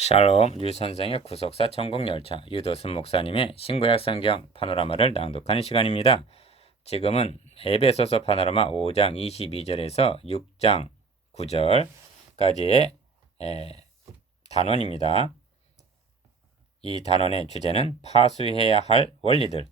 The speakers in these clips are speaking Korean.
샬롬 류선생의 구속사 천국열차 유도순 목사님의 신구약 성경 파노라마를 낭독하는 시간입니다. 지금은 에베소서 파노라마 5장 22절에서 6장 9절까지의 단원입니다. 이 단원의 주제는 파수해야 할 원리들,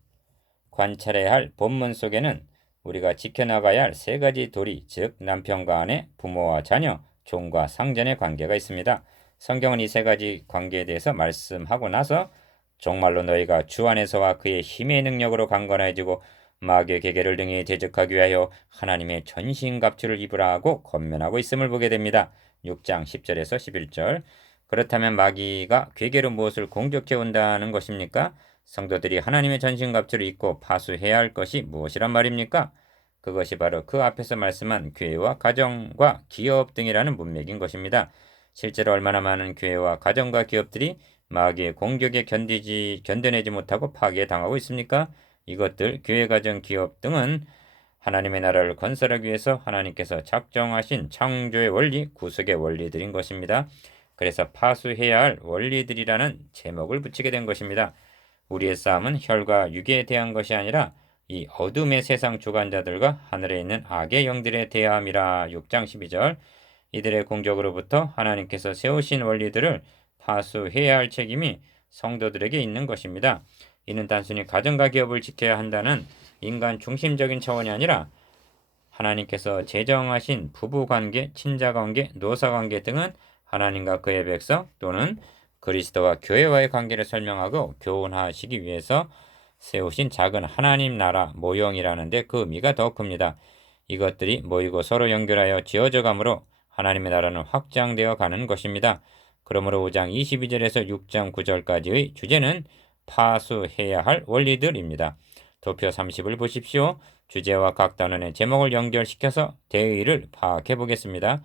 관찰해야 할 본문 속에는 우리가 지켜나가야 할 세 가지 도리, 즉 남편과 아내, 부모와 자녀, 종과 상전의 관계가 있습니다. 성경은 이 세 가지 관계에 대해서 말씀하고 나서 정말로 너희가 주 안에서와 그의 힘의 능력으로 강건해지고 마귀의 계계를 등에 대적하기 위하여 하나님의 전신갑주를 입으라 하고 권면하고 있음을 보게 됩니다. 6장 10절에서 11절. 그렇다면 마귀가 괴계로 무엇을 공격해 온다는 것입니까? 성도들이 하나님의 전신갑주를 입고 파수해야 할 것이 무엇이란 말입니까? 그것이 바로 그 앞에서 말씀한 교회와 가정과 기업 등이라는 문맥인 것입니다. 실제로 얼마나 많은 교회와 가정과 기업들이 마귀의 공격에 견뎌내지 못하고 파괴당하고 있습니까? 이것들 교회, 가정, 기업 등은 하나님의 나라를 건설하기 위해서 하나님께서 작정하신 창조의 원리, 구속의 원리들인 것입니다. 그래서 파수해야 할 원리들이라는 제목을 붙이게 된 것입니다. 우리의 싸움은 혈과 육에 대한 것이 아니라 이 어둠의 세상 주관자들과 하늘에 있는 악의 영들에 대함이라. 6장 12절. 이들의 공격으로부터 하나님께서 세우신 원리들을 파수해야 할 책임이 성도들에게 있는 것입니다. 이는 단순히 가정과 기업을 지켜야 한다는 인간 중심적인 차원이 아니라 하나님께서 제정하신 부부관계, 친자관계, 노사관계 등은 하나님과 그의 백성 또는 그리스도와 교회와의 관계를 설명하고 교훈하시기 위해서 세우신 작은 하나님 나라 모형이라는 데 그 의미가 더 큽니다. 이것들이 모이고 서로 연결하여 지어져 가므로 하나님의 나라는 확장되어 가는 것입니다. 그러므로 5장 22절에서 6장 9절까지의 주제는 파수해야 할 원리들입니다. 도표 30을 보십시오. 주제와 각 단원의 제목을 연결시켜서 대의를 파악해 보겠습니다.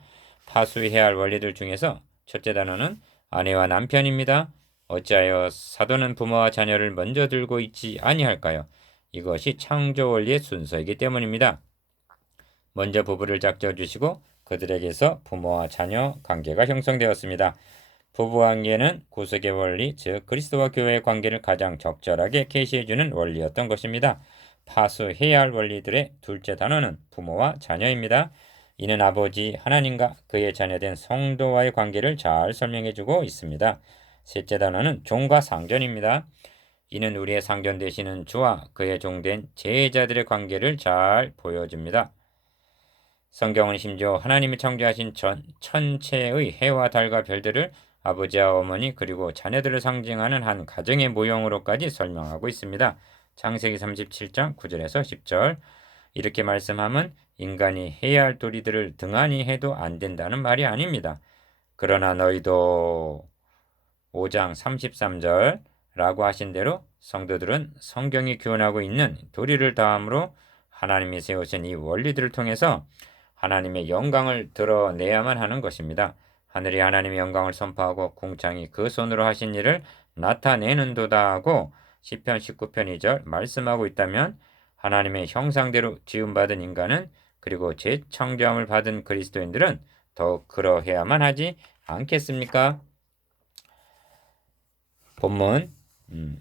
파수해야 할 원리들 중에서 첫째 단원은 아내와 남편입니다. 어찌하여 사도는 부모와 자녀를 먼저 들고 있지 아니할까요? 이것이 창조 원리의 순서이기 때문입니다. 먼저 부부를 작정 주시고 그들에게서 부모와 자녀 관계가 형성되었습니다. 부부관계는 구속의 원리, 즉 그리스도와 교회의 관계를 가장 적절하게 계시해주는 원리였던 것입니다. 파수해야 할 원리들의 둘째 단어는 부모와 자녀입니다. 이는 아버지 하나님과 그의 자녀된 성도와의 관계를 잘 설명해주고 있습니다. 셋째 단어는 종과 상전입니다. 이는 우리의 상전 되시는 주와 그의 종된 제자들의 관계를 잘 보여줍니다. 성경은 심지어 하나님이 창조하신 천체의 해와 달과 별들을 아버지와 어머니 그리고 자녀들을 상징하는 한 가정의 모형으로까지 설명하고 있습니다. 창세기 37장 9절에서 10절. 이렇게 말씀하면 인간이 해야 할 도리들을 등한히 해도 안 된다는 말이 아닙니다. 그러나 너희도 5장 33절라고 하신 대로 성도들은 성경이 교훈하고 있는 도리를 다함으로 하나님이 세우신 이 원리들을 통해서 하나님의 영광을 드러내야만 하는 것입니다. 하늘이 하나님의 영광을 선포하고 궁창이 그 손으로 하신 일을 나타내는도다 하고 시편 19편 2절 말씀하고 있다면 하나님의 형상대로 지음받은 인간은 그리고 재창조함을 받은 그리스도인들은 더욱 그러해야만 하지 않겠습니까? 본문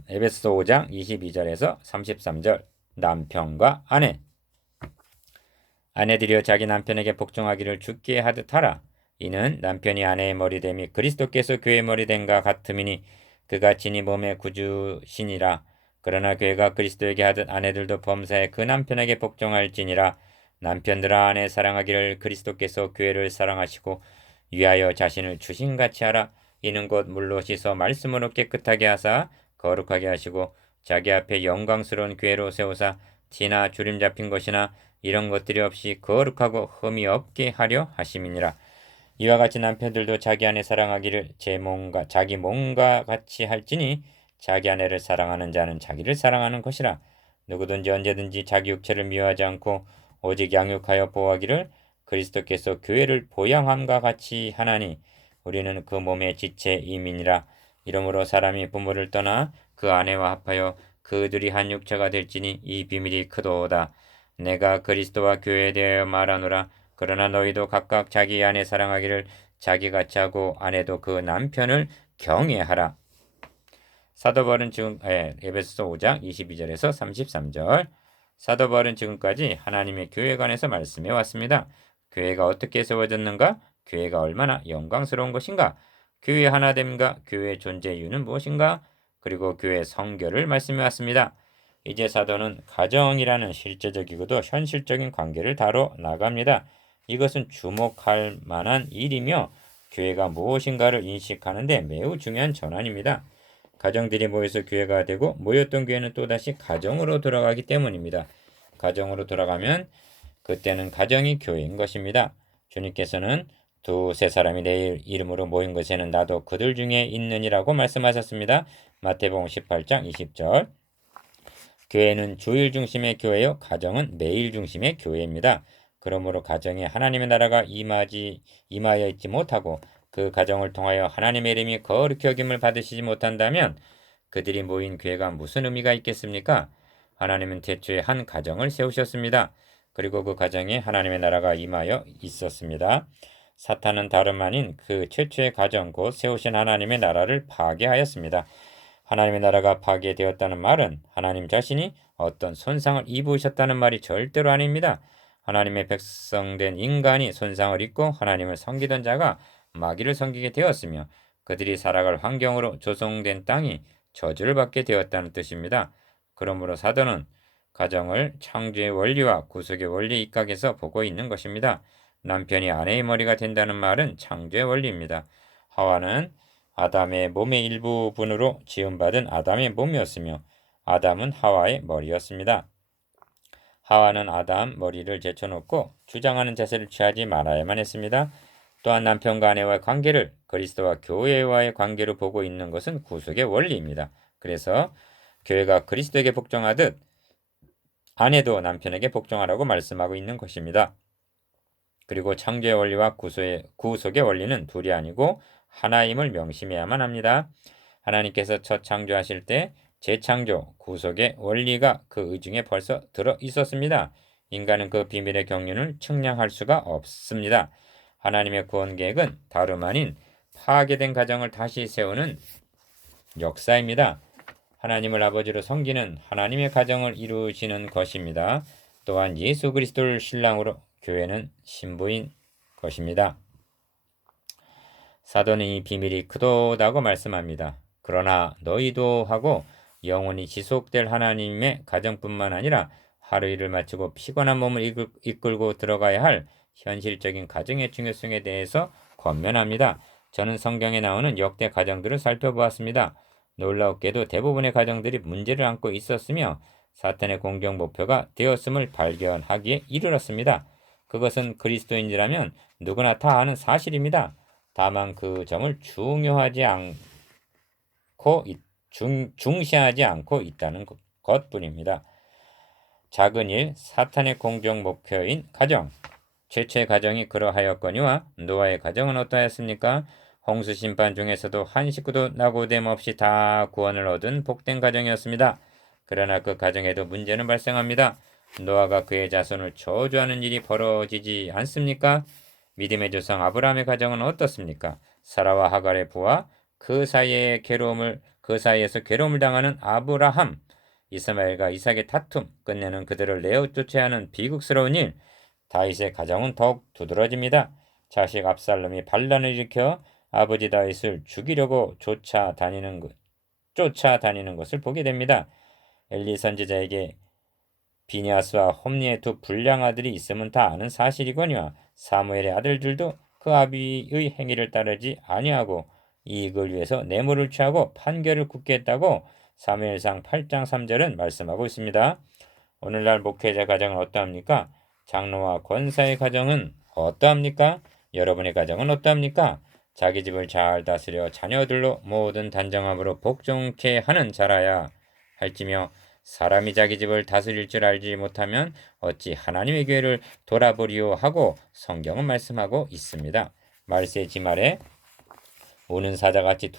에베소 5장 22절에서 33절. 남편과 아내들이여 자기 남편에게 복종하기를 주께 하듯 하라. 이는 남편이 아내의 머리됨이 그리스도께서 교회의 머리됨과 같음이니 그가 진히 몸의 구주시니라. 그러나 교회가 그리스도에게 하듯 아내들도 범사에 그 남편에게 복종할지니라. 남편들아 아내 사랑하기를 그리스도께서 교회를 사랑하시고 위하여 자신을 주신같이 하라. 이는 곧 물로 씻어 말씀으로 깨끗하게 하사 거룩하게 하시고 자기 앞에 영광스러운 교회로 세우사 티나 주림 잡힌 것이나 이런 것들이 없이 거룩하고 흠이 없게 하려 하심이니라. 이와 같이 남편들도 자기 아내 사랑하기를 자기 몸과 같이 할지니 자기 아내를 사랑하는 자는 자기를 사랑하는 것이라. 누구든지 언제든지 자기 육체를 미워하지 않고 오직 양육하여 보호하기를 그리스도께서 교회를 보양함과 같이 하나니 우리는 그 몸의 지체이민이라. 이러므로 사람이 부모를 떠나 그 아내와 합하여 그들이 한 육체가 될지니 이 비밀이 크도다. 내가 그리스도와 교회에 대하여 말하노라. 그러나 너희도 각각 자기 아내 사랑하기를 자기같이 하고 아내도 그 남편을 경외하라. 사도 바울은 지금 에베소서 5장 22절에서 33절. 사도 바울은 지금까지 하나님의 교회에 관해서 말씀해 왔습니다. 교회가 어떻게 세워졌는가? 교회가 얼마나 영광스러운 것인가? 교회 하나됨과 교회의 존재 이유는 무엇인가? 그리고 교회 성결을 말씀해 왔습니다. 이제 사도는 가정이라는 실제적이고도 현실적인 관계를 다뤄 나갑니다. 이것은 주목할 만한 일이며 교회가 무엇인가를 인식하는데 매우 중요한 전환입니다. 가정들이 모여서 교회가 되고 모였던 교회는 또다시 가정으로 돌아가기 때문입니다. 가정으로 돌아가면 그때는 가정이 교회인 것입니다. 주님께서는 두세 사람이 내 이름으로 모인 것에는 나도 그들 중에 있느니라고 말씀하셨습니다. 마태복음 18장 20절. 교회는 주일 중심의 교회요, 가정은 매일 중심의 교회입니다. 그러므로 가정에 하나님의 나라가 임하여 있지 못하고 그 가정을 통하여 하나님의 이름이 거룩히 여김을 받으시지 못한다면 그들이 모인 교회가 무슨 의미가 있겠습니까? 하나님은 태초에 한 가정을 세우셨습니다. 그리고 그 가정에 하나님의 나라가 임하여 있었습니다. 사탄은 다름 아닌 그 최초의 가정 곧 세우신 하나님의 나라를 파괴하였습니다. 하나님의 나라가 파괴되었다는 말은 하나님 자신이 어떤 손상을 입으셨다는 말이 절대로 아닙니다. 하나님의 백성된 인간이 손상을 입고 하나님을 섬기던 자가 마귀를 섬기게 되었으며 그들이 살아갈 환경으로 조성된 땅이 저주를 받게 되었다는 뜻입니다. 그러므로 사도는 가정을 창조의 원리와 구속의 원리 입각에서 보고 있는 것입니다. 남편이 아내의 머리가 된다는 말은 창조의 원리입니다. 하와는 아담의 몸의 일부분으로 지음받은 아담의 몸이었으며 아담은 하와의 머리였습니다. 하와는 아담 머리를 제쳐놓고 주장하는 자세를 취하지 말아야만 했습니다. 또한 남편과 아내와의 관계를 그리스도와 교회와의 관계로 보고 있는 것은 구속의 원리입니다. 그래서 교회가 그리스도에게 복종하듯 아내도 남편에게 복종하라고 말씀하고 있는 것입니다. 그리고 창조의 원리와 구속의 원리는 둘이 아니고 하나임을 명심해야만 합니다. 하나님께서 첫 창조하실 때 재창조, 구속의 원리가 그 의중에 벌써 들어 있었습니다. 인간은 그 비밀의 경륜을 측량할 수가 없습니다. 하나님의 구원 계획은 다름 아닌 파괴된 가정을 다시 세우는 역사입니다. 하나님을 아버지로 섬기는 하나님의 가정을 이루시는 것입니다. 또한 예수 그리스도를 신랑으로 교회는 신부인 것입니다. 사도는 이 비밀이 크도다고 말씀합니다. 그러나 너희도 하고 영원히 지속될 하나님의 가정뿐만 아니라 하루 일을 마치고 피곤한 몸을 이끌고 들어가야 할 현실적인 가정의 중요성에 대해서 권면합니다. 저는 성경에 나오는 역대 가정들을 살펴보았습니다. 놀랍게도 대부분의 가정들이 문제를 안고 있었으며 사탄의 공격 목표가 되었음을 발견하기에 이르렀습니다. 그것은 그리스도인이라면 누구나 다 아는 사실입니다. 다만 그 점을 중시하지 않고 있다는 것뿐입니다. 작은 일, 사탄의 공격 목표인 가정. 최초의 가정이 그러하였거니와 노아의 가정은 어떠하였습니까? 홍수 심판 중에서도 한 식구도 낙오됨 없이 다 구원을 얻은 복된 가정이었습니다. 그러나 그 가정에도 문제는 발생합니다. 노아가 그의 자손을 저주하는 일이 벌어지지 않습니까? 믿음의 조상 아브라함의 가정은 어떻습니까? 사라와 하갈의 부와 그 사이에서 괴로움을 당하는 아브라함, 이스마엘과 이삭의 다툼, 끝내는 그들을 내어 쫓아야 하는 비극스러운 일, 다윗의 가정은 더욱 두드러집니다. 자식 압살롬이 반란을 일으켜 아버지 다윗을 죽이려고 쫓아다니는 것을 보게 됩니다. 엘리 선지자에게 비냐스와 홈리의 두 불량 아들이 있음은 다 아는 사실이거니와 사무엘의 아들들도 그 아비의 행위를 따르지 아니하고 이익을 위해서 뇌물을 취하고 판결을 굽게 했다고 사무엘상 8장 3절은 말씀하고 있습니다. 오늘날 목회자 가정은 어떠합니까? 장로와 권사의 가정은 어떠합니까? 여러분의 가정은 어떠합니까? 자기 집을 잘 다스려 자녀들로 모든 단정함으로 복종케 하는 자라야 할지며 사람이 자기 집을 다스릴 줄 알지 못하면 어찌 하나님의 교회를 돌아보리요 하고 성경은 말씀하고 있습니다. 말세 지말에 우는 사자같이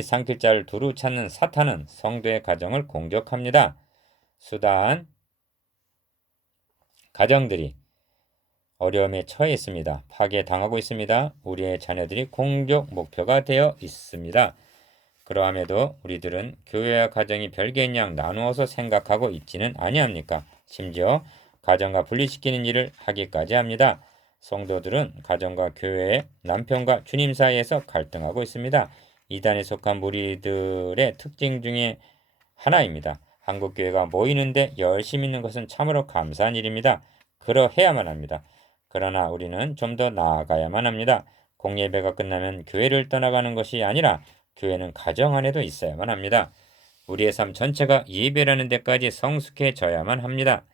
삼킬 자를 두루 찾는 사탄은 성도의 가정을 공격합니다. 수단 가정들이 어려움에 처해 있습니다. 파괴당하고 있습니다. 우리의 자녀들이 공적 목표가 되어 있습니다. 그러함에도 우리들은 교회와 가정이 별개인 양 나누어서 생각하고 있지는 아니합니까? 심지어 가정과 분리시키는 일을 하기까지 합니다. 성도들은 가정과 교회의 남편과 주님 사이에서 갈등하고 있습니다. 이단에 속한 무리들의 특징 중에 하나입니다. 한국교회가 모이는데 열심히 있는 것은 참으로 감사한 일입니다. 그러해야만 합니다. 그러나 우리는 좀 더 나아가야만 합니다. 공예배가 끝나면 교회를 떠나가는 것이 아니라 교회는 가정 안에도 있어야만 합니다. 우리의 삶 전체가 예배라는 데까지 성숙해져야만 합니다.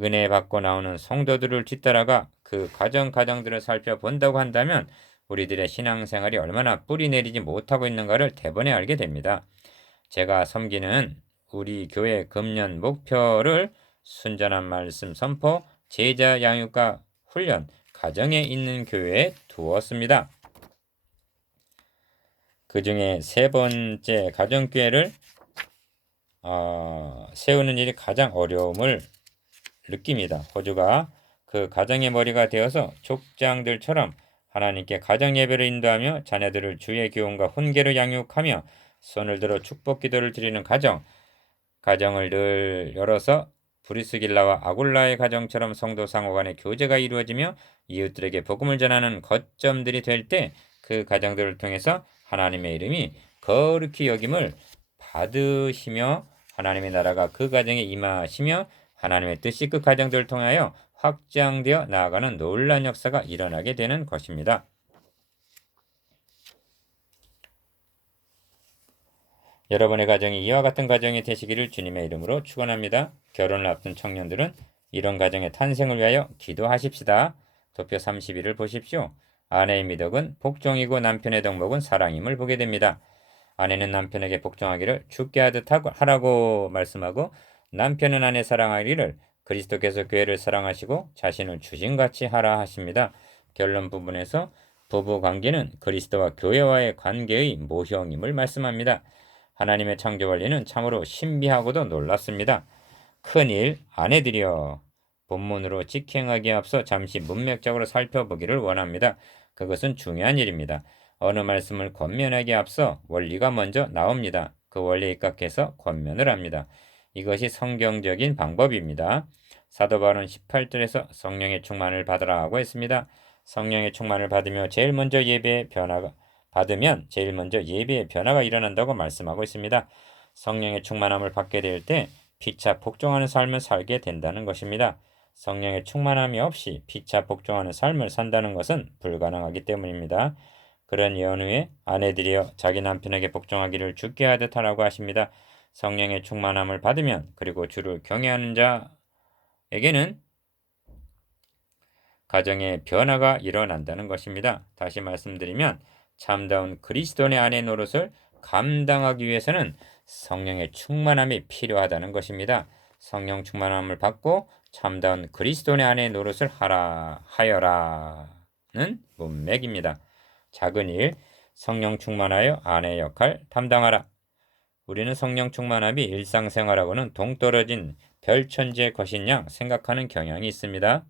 은혜 받고 나오는 성도들을 뒤따라가 그 가정들을 살펴본다고 한다면 우리들의 신앙생활이 얼마나 뿌리 내리지 못하고 있는가를 대번에 알게 됩니다. 제가 섬기는 우리 교회 금년 목표를 순전한 말씀 선포, 제자 양육과 훈련, 가정에 있는 교회에 두었습니다. 그 중에 세 번째 가정교회를 세우는 일이 가장 어려움을 느낍니다. 호주가 그 가정의 머리가 되어서 족장들처럼 하나님께 가정 예배를 인도하며 자녀들을 주의 교훈과 훈계로 양육하며 손을 들어 축복 기도를 드리는 가정을 늘 열어서 브리스길라와 아굴라의 가정처럼 성도 상호 간의 교제가 이루어지며 이웃들에게 복음을 전하는 거점들이 될 때 그 가정들을 통해서 하나님의 이름이 거룩히 여김을 받으시며 하나님의 나라가 그 가정에 임하시며 하나님의 뜻이 그 가정들을 통하여 확장되어 나아가는 놀라운 역사가 일어나게 되는 것입니다. 여러분의 가정이 이와 같은 가정이 되시기를 주님의 이름으로 축원합니다. 결혼을 앞둔 청년들은 이런 가정의 탄생을 위하여 기도하십시다. 도표 31을 보십시오. 아내의 미덕은 복종이고 남편의 덕목은 사랑임을 보게 됩니다. 아내는 남편에게 복종하기를 죽게 하듯 하라고 말씀하고 남편은 아내 사랑하기를 그리스도께서 교회를 사랑하시고 자신을 주신같이 하라 하십니다. 결론 부분에서 부부 관계는 그리스도와 교회와의 관계의 모형임을 말씀합니다. 하나님의 창조 원리는 참으로 신비하고도 놀랍습니다. 큰일 아내들이여, 본문으로 직행하기에 앞서 잠시 문맥적으로 살펴보기를 원합니다. 그것은 중요한 일입니다. 어느 말씀을 권면하기에 앞서 원리가 먼저 나옵니다. 그 원리에 입각해서 권면을 합니다. 이것이 성경적인 방법입니다. 사도 바울은 18절에서 성령의 충만을 받으라 하고 했습니다. 성령의 충만을 받으면 제일 먼저 예배의 변화가 일어난다고 말씀하고 있습니다. 성령의 충만함을 받게 될 때 피차 복종하는 삶을 살게 된다는 것입니다. 성령의 충만함이 없이 피차 복종하는 삶을 산다는 것은 불가능하기 때문입니다. 그런 연후에 아내들이여 자기 남편에게 복종하기를 죽게 하듯 하라고 하십니다. 성령의 충만함을 받으면 그리고 주를 경외하는 자에게는 가정의 변화가 일어난다는 것입니다. 다시 말씀드리면 참다운 그리스도의 아내 노릇을 감당하기 위해서는 성령의 충만함이 필요하다는 것입니다. 성령 충만함을 받고 참다운 그리스도의 아내 노릇을 하여라는 문맥입니다. 작은 일, 성령 충만하여 아내의 역할 담당하라. 우리는 성령 충만함이 일상생활하고는 동떨어진 별천지의 것인 양 생각하는 경향이 있습니다.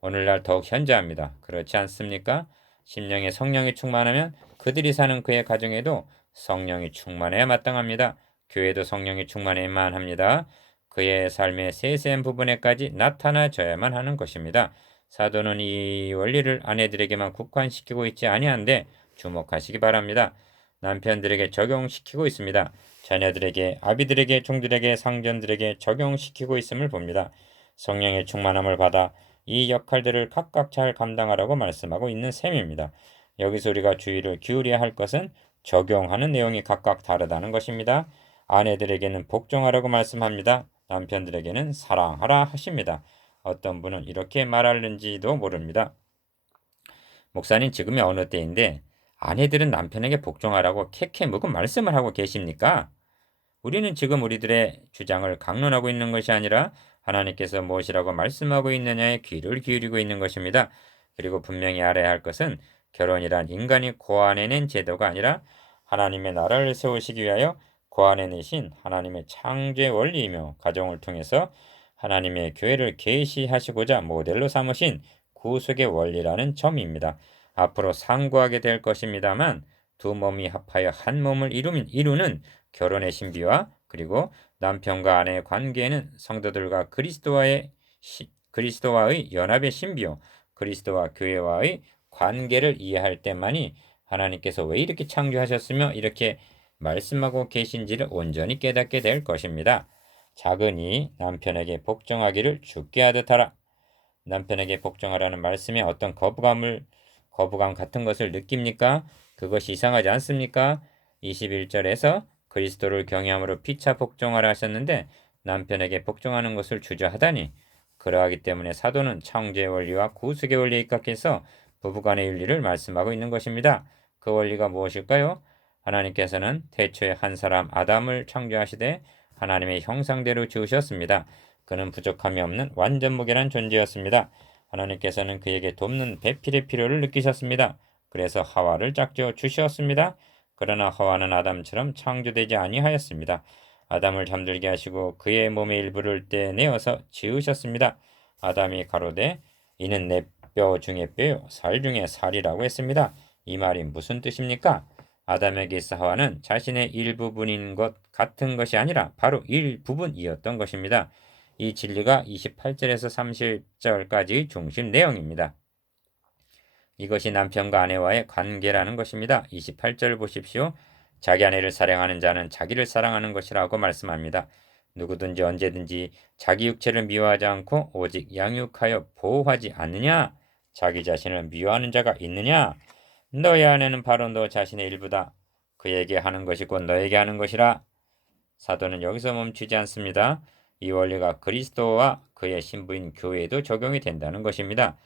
오늘날 더욱 현저합니다. 그렇지 않습니까? 심령에 성령이 충만하면 그들이 사는 그의 가정에도 성령이 충만해야 마땅합니다. 교회도 성령이 충만해야만 합니다. 그의 삶의 세세한 부분에까지 나타나져야만 하는 것입니다. 사도는 이 원리를 아내들에게만 국한시키고 있지 아니한데 주목하시기 바랍니다. 남편들에게 적용시키고 있습니다. 자녀들에게, 아비들에게, 종들에게, 상전들에게 적용시키고 있음을 봅니다. 성령의 충만함을 받아 이 역할들을 각각 잘 감당하라고 말씀하고 있는 셈입니다. 여기서 우리가 주의를 기울여야 할 것은 적용하는 내용이 각각 다르다는 것입니다. 아내들에게는 복종하라고 말씀합니다. 남편들에게는 사랑하라 하십니다. 어떤 분은 이렇게 말하는지도 모릅니다. 목사님, 지금이 어느 때인데 아내들은 남편에게 복종하라고 캐캐 묵은 말씀을 하고 계십니까? 우리는 지금 우리들의 주장을 강론하고 있는 것이 아니라 하나님께서 무엇이라고 말씀하고 있느냐에 귀를 기울이고 있는 것입니다. 그리고 분명히 알아야 할 것은 결혼이란 인간이 고안해낸 제도가 아니라 하나님의 나라를 세우시기 위하여 고안해내신 하나님의 창조의 원리이며 가정을 통해서 하나님의 교회를 계시하시고자 모델로 삼으신 구속의 원리라는 점입니다. 앞으로 상고하게 될 것입니다만 두 몸이 합하여 한 몸을 이루는 결혼의 신비와 그리고 남편과 아내의 관계에는 성도들과 그리스도와의 연합의 신비요 그리스도와 교회와의 관계를 이해할 때만이 하나님께서 왜 이렇게 창조하셨으며 이렇게 말씀하고 계신지를 온전히 깨닫게 될 것입니다. 작으니 남편에게 복종하기를 주께 하듯 하라. 남편에게 복종하라는 말씀에 어떤 거부감 같은 것을 느낍니까? 그것이 이상하지 않습니까? 21절에서 그리스도를 경외함으로 피차 복종하라 하셨는데 남편에게 복종하는 것을 주저하다니 그러하기 때문에 사도는 창조의 원리와 구속의 원리에 입각해서 부부간의 윤리를 말씀하고 있는 것입니다. 그 원리가 무엇일까요? 하나님께서는 태초에 한 사람 아담을 창조하시되 하나님의 형상대로 지으셨습니다. 그는 부족함이 없는 완전 무결한 존재였습니다. 하나님께서는 그에게 돕는 배필의 필요를 느끼셨습니다. 그래서 하와를 짝지어 주셨습니다. 그러나 하와는 아담처럼 창조되지 아니하였습니다. 아담을 잠들게 하시고 그의 몸의 일부를 떼내어서 지으셨습니다. 아담이 가로되 이는 내 뼈 중에 뼈요 살 중에 살이라고 했습니다. 이 말이 무슨 뜻입니까? 아담에게 있어 하와는 자신의 일부분인 것 같은 것이 아니라 바로 일부분이었던 것입니다. 이 진리가 28절에서 30절까지의 중심 내용입니다. 이것이 남편과 아내와의 관계라는 것입니다. 28절 보십시오. 자기 아내를 사랑하는 자는 자기를 사랑하는 것이라고 말씀합니다. 누구든지 언제든지 자기 육체를 미워하지 않고 오직 양육하여 보호하지 않느냐? 자기 자신을 미워하는 자가 있느냐? 너의 아내는 바로 너 자신의 일부다. 그에게 하는 것이 곧 너에게 하는 것이라. 사도는 여기서 멈추지 않습니다. 이 원리가 그리스도와 그의 신부인 교회에도 적용이 된다는 것입니다.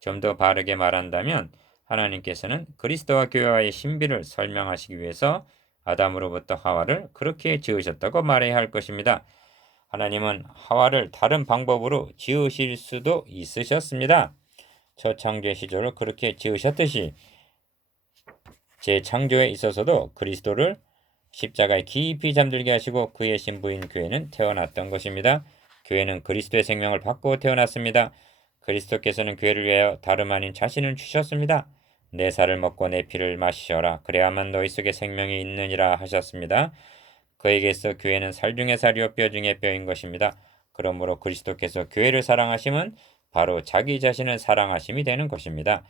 좀 더 바르게 말한다면 하나님께서는 그리스도와 교회와의 신비를 설명하시기 위해서 아담으로부터 하와를 그렇게 지으셨다고 말해야 할 것입니다. 하나님은 하와를 다른 방법으로 지으실 수도 있으셨습니다. 첫 창조의 시절을 그렇게 지으셨듯이 재창조에 있어서도 그리스도를 십자가에 깊이 잠들게 하시고 그의 신부인 교회는 태어났던 것입니다. 교회는 그리스도의 생명을 받고 태어났습니다. 그리스도께서는 교회를 위하여 다름 아닌 자신을 주셨습니다. 내 살을 먹고 내 피를 마시어라. 그래야만 너희 속에 생명이 있느니라 하셨습니다. 그에게서 교회는 살 중에 살이요 뼈 중에 뼈인 것입니다. 그러므로 그리스도께서 교회를 사랑하심은 바로 자기 자신을 사랑하심이 되는 것입니다.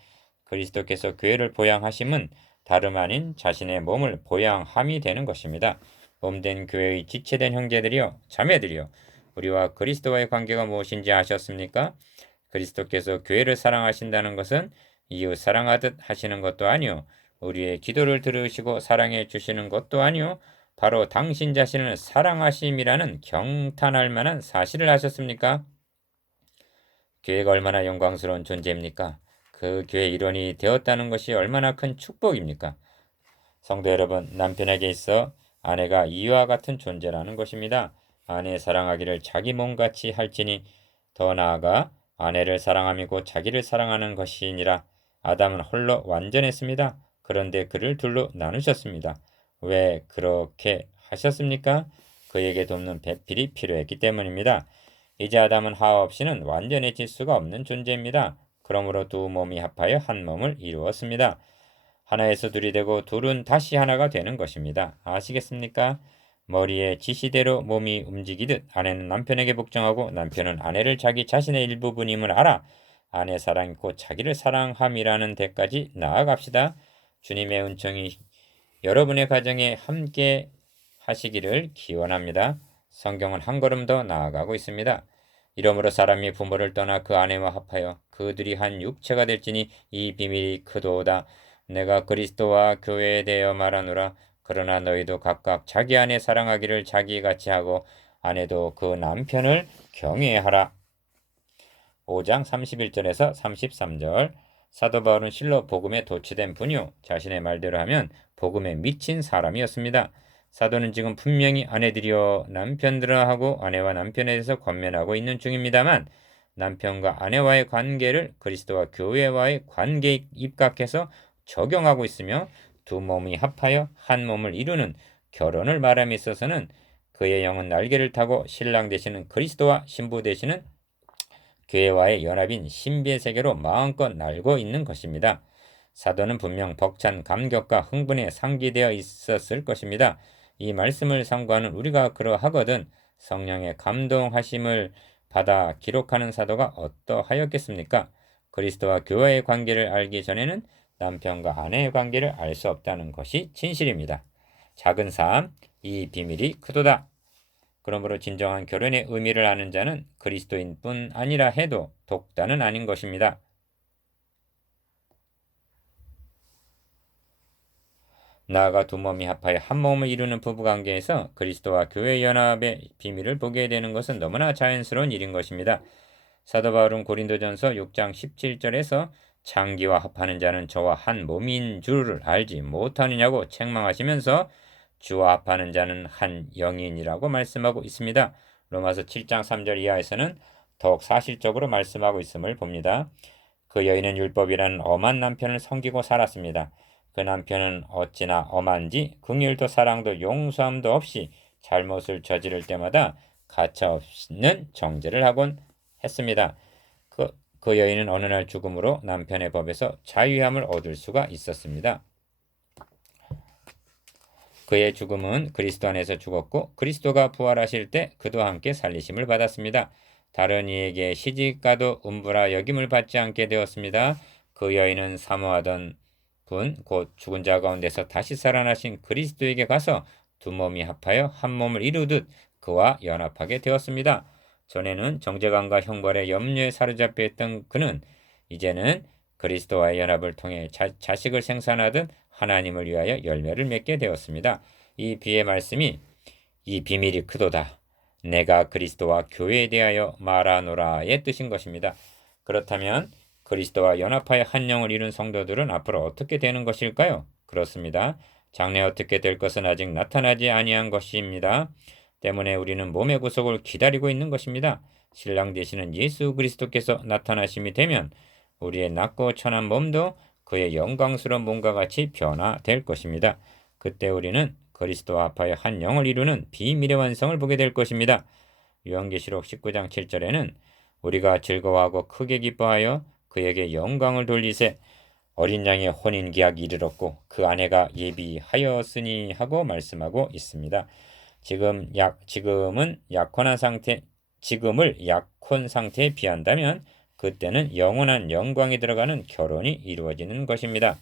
그리스도께서 교회를 보양하심은 다름 아닌 자신의 몸을 보양함이 되는 것입니다. 몸된 교회의 지체된 형제들이여 자매들이여 우리와 그리스도와의 관계가 무엇인지 아셨습니까? 그리스도께서 교회를 사랑하신다는 것은 이웃 사랑하듯 하시는 것도 아니요 우리의 기도를 들으시고 사랑해 주시는 것도 아니요 바로 당신 자신을 사랑하심이라는 경탄할 만한 사실을 하셨습니까? 교회가 얼마나 영광스러운 존재입니까? 그 교회 일원이 되었다는 것이 얼마나 큰 축복입니까? 성도 여러분, 남편에게 있어 아내가 이와 같은 존재라는 것입니다. 아내 사랑하기를 자기 몸같이 할지니 더 나아가 아내를 사랑함이 곧 자기를 사랑하는 것이니라. 아담은 홀로 완전했습니다. 그런데 그를 둘로 나누셨습니다. 왜 그렇게 하셨습니까? 그에게 돕는 배필이 필요했기 때문입니다. 이제 아담은 하와 없이는 완전해질 수가 없는 존재입니다. 그러므로 두 몸이 합하여 한 몸을 이루었습니다. 하나에서 둘이 되고 둘은 다시 하나가 되는 것입니다. 아시겠습니까? 머리의 지시대로 몸이 움직이듯 아내는 남편에게 복종하고 남편은 아내를 자기 자신의 일부분임을 알아 아내 사랑이 곧 자기를 사랑함이라는 데까지 나아갑시다. 주님의 은총이 여러분의 가정에 함께 하시기를 기원합니다. 성경은 한 걸음 더 나아가고 있습니다. 이러므로 사람이 부모를 떠나 그 아내와 합하여 그들이 한 육체가 될지니 이 비밀이 크도다. 내가 그리스도와 교회에 대하여 말하노라. 그러나 너희도 각각 자기 아내 사랑하기를 자기같이 하고 아내도 그 남편을 경외하라. 5장 31절에서 33절 사도 바울은 실로 복음에 도취된 분이요 자신의 말대로 하면 복음에 미친 사람이었습니다. 사도는 지금 분명히 아내들이여 남편들아 하고 아내와 남편에 대해서 권면하고 있는 중입니다만 남편과 아내와의 관계를 그리스도와 교회와의 관계에 입각해서 적용하고 있으며 두 몸이 합하여 한 몸을 이루는 결혼을 말함에 있어서는 그의 영은 날개를 타고 신랑 되시는 그리스도와 신부 되시는 교회와의 연합인 신비의 세계로 마음껏 날고 있는 것입니다. 사도는 분명 벅찬 감격과 흥분에 상기되어 있었을 것입니다. 이 말씀을 상고하는 우리가 그러하거든 성령의 감동하심을 받아 기록하는 사도가 어떠하였겠습니까? 그리스도와 교회의 관계를 알기 전에는 남편과 아내의 관계를 알 수 없다는 것이 진실입니다. 작은 삶, 이 비밀이 크도다. 그러므로 진정한 결혼의 의미를 아는 자는 그리스도인뿐 아니라 해도 독단은 아닌 것입니다. 나아가 두 몸이 합하여 한 몸을 이루는 부부관계에서 그리스도와 교회 연합의 비밀을 보게 되는 것은 너무나 자연스러운 일인 것입니다. 사도 바울은 고린도전서 6장 17절에서 창기와 합하는 자는 저와 한 몸인 줄을 알지 못하느냐고 책망하시면서 주와 합하는 자는 한 영인이라고 말씀하고 있습니다. 로마서 7장 3절 이하에서는 더욱 사실적으로 말씀하고 있음을 봅니다. 그 여인은 율법이라는 엄한 남편을 섬기고 살았습니다. 그 남편은 어찌나 엄한지 긍휼도 사랑도 용서함도 없이 잘못을 저지를 때마다 가차없는 정죄를 하곤 했습니다. 그 여인은 어느 날 죽음으로 남편의 법에서 자유함을 얻을 수가 있었습니다. 그의 죽음은 그리스도 안에서 죽었고 그리스도가 부활하실 때 그도 함께 살리심을 받았습니다. 다른 이에게 시집가도 음부라 여김을 받지 않게 되었습니다. 그 여인은 사모하던 분, 곧 죽은 자 가운데서 다시 살아나신 그리스도에게 가서 두 몸이 합하여 한 몸을 이루듯 그와 연합하게 되었습니다. 전에는 정죄감과 형벌의 염려에 사로잡혀 있던 그는 이제는 그리스도와의 연합을 통해 자식을 생산하듯 하나님을 위하여 열매를 맺게 되었습니다. 이 비의 말씀이 이 비밀이 크도다. 내가 그리스도와 교회에 대하여 말하노라의 뜻인 것입니다. 그렇다면 그리스도와 연합하여 한 영을 이룬 성도들은 앞으로 어떻게 되는 것일까요? 그렇습니다. 장래 어떻게 될 것은 아직 나타나지 아니한 것입니다. 때문에 우리는 몸의 구속을 기다리고 있는 것입니다. 신랑 되시는 예수 그리스도께서 나타나심이 되면 우리의 낮고 천한 몸도 그의 영광스러운 몸과 같이 변화될 것입니다. 그때 우리는 그리스도와 합하여 한 영을 이루는 비밀의 완성을 보게 될 것입니다. 요한계시록 19장 7절에는 우리가 즐거워하고 크게 기뻐하여 그에게 영광을 돌리세 어린 양의 혼인 계약이 이르렀고 그 아내가 예비하였으니 하고 말씀하고 있습니다. 지금은 약혼한 상태, 지금을 약혼 상태에 비한다면 그때는 영원한 영광이 들어가는 결혼이 이루어지는 것입니다.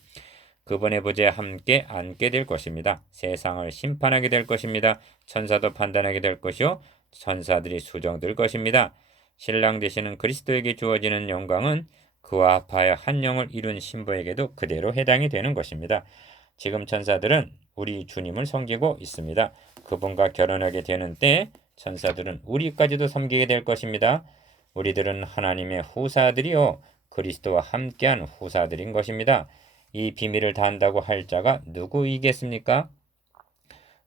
그분의 보좌에 함께 앉게 될 것입니다. 세상을 심판하게 될 것입니다. 천사도 판단하게 될 것이요 천사들이 수정될 것입니다. 신랑 되시는 그리스도에게 주어지는 영광은 그와 합하여 한 영을 이룬 신부에게도 그대로 해당이 되는 것입니다. 지금 천사들은 우리 주님을 섬기고 있습니다. 그분과 결혼하게 되는 때 천사들은 우리까지도 섬기게 될 것입니다. 우리들은 하나님의 후사들이요 그리스도와 함께한 후사들인 것입니다. 이 비밀을 다 안다고 할 자가 누구이겠습니까?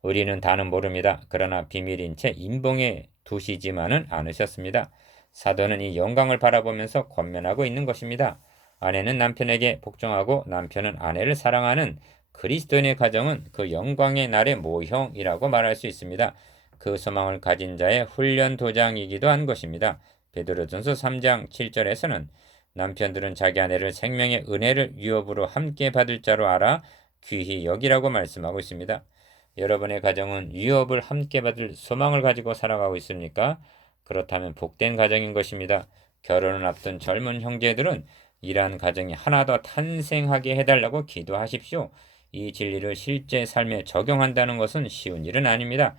우리는 다는 모릅니다. 그러나 비밀인 채 임봉에 두시지만은 않으셨습니다. 사도는 이 영광을 바라보면서 권면하고 있는 것입니다. 아내는 남편에게 복종하고 남편은 아내를 사랑하는 그리스도인의 가정은 그 영광의 날의 모형이라고 말할 수 있습니다. 그 소망을 가진 자의 훈련 도장이기도 한 것입니다. 베드로전서 3장 7절에서는 남편들은 자기 아내를 생명의 은혜를 유업으로 함께 받을 자로 알아 귀히 여기라고 말씀하고 있습니다. 여러분의 가정은 유업을 함께 받을 소망을 가지고 살아가고 있습니까? 그렇다면 복된 가정인 것입니다. 결혼을 앞둔 젊은 형제들은 이러한 가정이 하나 더 탄생하게 해달라고 기도하십시오. 이 진리를 실제 삶에 적용한다는 것은 쉬운 일은 아닙니다.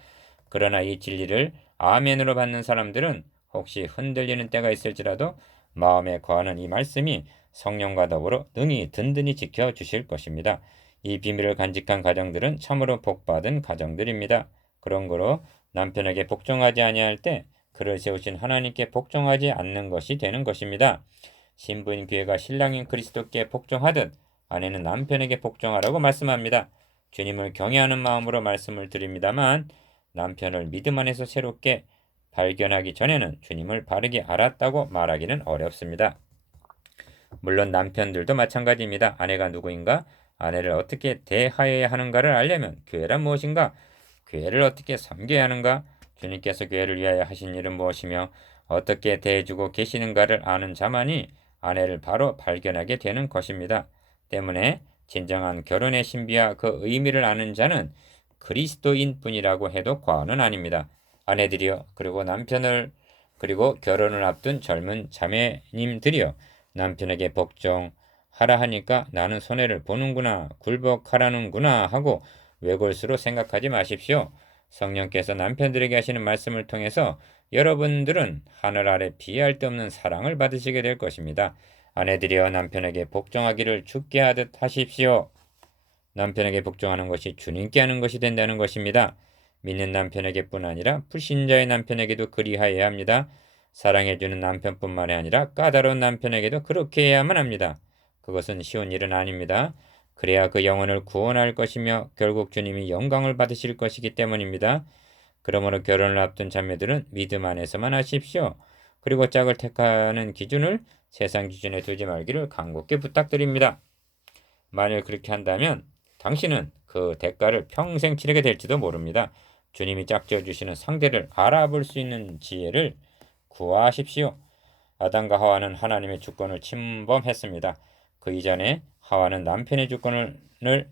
그러나 이 진리를 아멘으로 받는 사람들은 혹시 흔들리는 때가 있을지라도 마음에 거하는 이 말씀이 성령과 더불어 능히 든든히 지켜주실 것입니다. 이 비밀을 간직한 가정들은 참으로 복받은 가정들입니다. 그러므로 남편에게 복종하지 아니할 때 그를 세우신 하나님께 복종하지 않는 것이 되는 것입니다. 신부인 교회가 신랑인 그리스도께 복종하듯 아내는 남편에게 복종하라고 말씀합니다. 주님을 경외하는 마음으로 말씀을 드립니다만 남편을 믿음 안에서 새롭게 발견하기 전에는 주님을 바르게 알았다고 말하기는 어렵습니다. 물론 남편들도 마찬가지입니다. 아내가 누구인가? 아내를 어떻게 대하여야 하는가를 알려면 교회란 무엇인가? 교회를 어떻게 섬겨야 하는가? 주님께서 교회를 위하여 하신 일은 무엇이며 어떻게 대해주고 계시는가를 아는 자만이 아내를 바로 발견하게 되는 것입니다. 때문에 진정한 결혼의 신비와 그 의미를 아는 자는 그리스도인뿐이라고 해도 과언은 아닙니다. 아내들이여, 그리고 남편을, 그리고 결혼을 앞둔 젊은 자매님들이여, 남편에게 복종하라 하니까 나는 손해를 보는구나, 굴복하라는구나 하고 외골수로 생각하지 마십시오. 성령께서 남편들에게 하시는 말씀을 통해서 여러분들은 하늘 아래 비할 데 없는 사랑을 받으시게 될 것입니다. 아내들이여, 남편에게 복종하기를 주께 하듯 하십시오. 남편에게 복종하는 것이 주님께 하는 것이 된다는 것입니다. 믿는 남편에게뿐 아니라 불신자의 남편에게도 그리하여야 합니다. 사랑해주는 남편뿐만이 아니라 까다로운 남편에게도 그렇게 해야만 합니다. 그것은 쉬운 일은 아닙니다. 그래야 그 영혼을 구원할 것이며 결국 주님이 영광을 받으실 것이기 때문입니다. 그러므로 결혼을 앞둔 자매들은 믿음 안에서만 하십시오. 그리고 짝을 택하는 기준을 세상 기준에 두지 말기를 간곡히 부탁드립니다. 만일 그렇게 한다면 당신은 그 대가를 평생 치르게 될지도 모릅니다. 주님이 짝지어 주시는 상대를 알아볼 수 있는 지혜를 구하십시오. 아담과 하와는 하나님의 주권을 침범했습니다. 그 이전에 하와는 남편의 주권을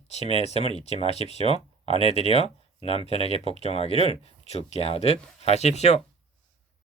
침해했음을 잊지 마십시오. 아내들이여, 남편에게 복종하기를 주께 하듯 하십시오.